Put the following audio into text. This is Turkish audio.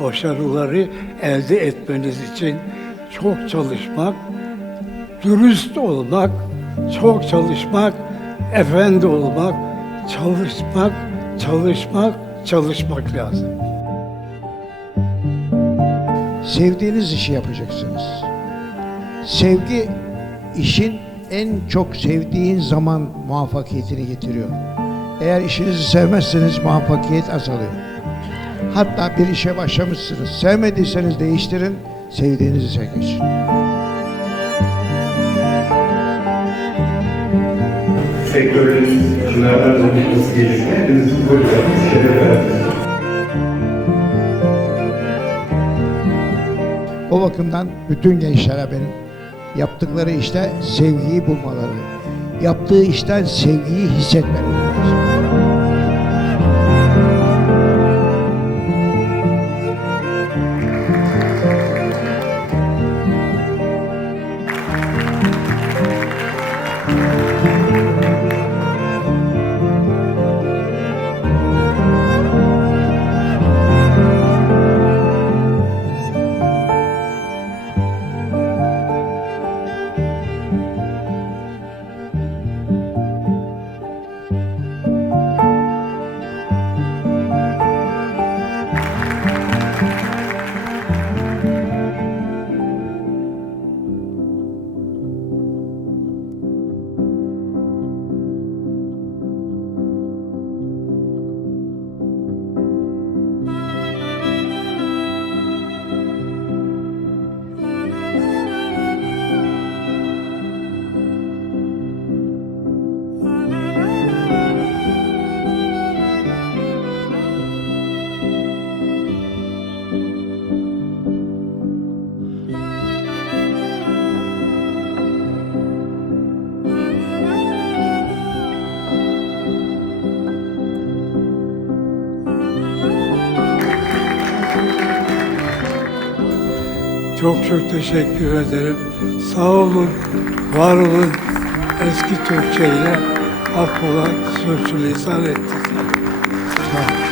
başarıları elde etmeniz için çok çalışmak, dürüst olmak, çok çalışmak, efendi olmak, çalışmak, çalışmak, çalışmak lazım. Sevdiğiniz işi yapacaksınız. Sevgi işin en çok sevdiğin zaman muvaffakiyetini getiriyor. Eğer işinizi sevmezseniz muvaffakiyet azalıyor. Hatta bir işe başlamışsınız. Sevmediyseniz değiştirin, sevdiğiniz işe geçin. sektörün yıllardan olması. O bakımdan bütün gençlere benim yaptıkları işte sevgiyi bulmaları, yaptığı işten sevgiyi hissetmeleri lazım. Çok çok teşekkür ederim. Sağ olun, var olun. Eski Türkçe ile affola sürçülisan ettiniz. Sağ olun.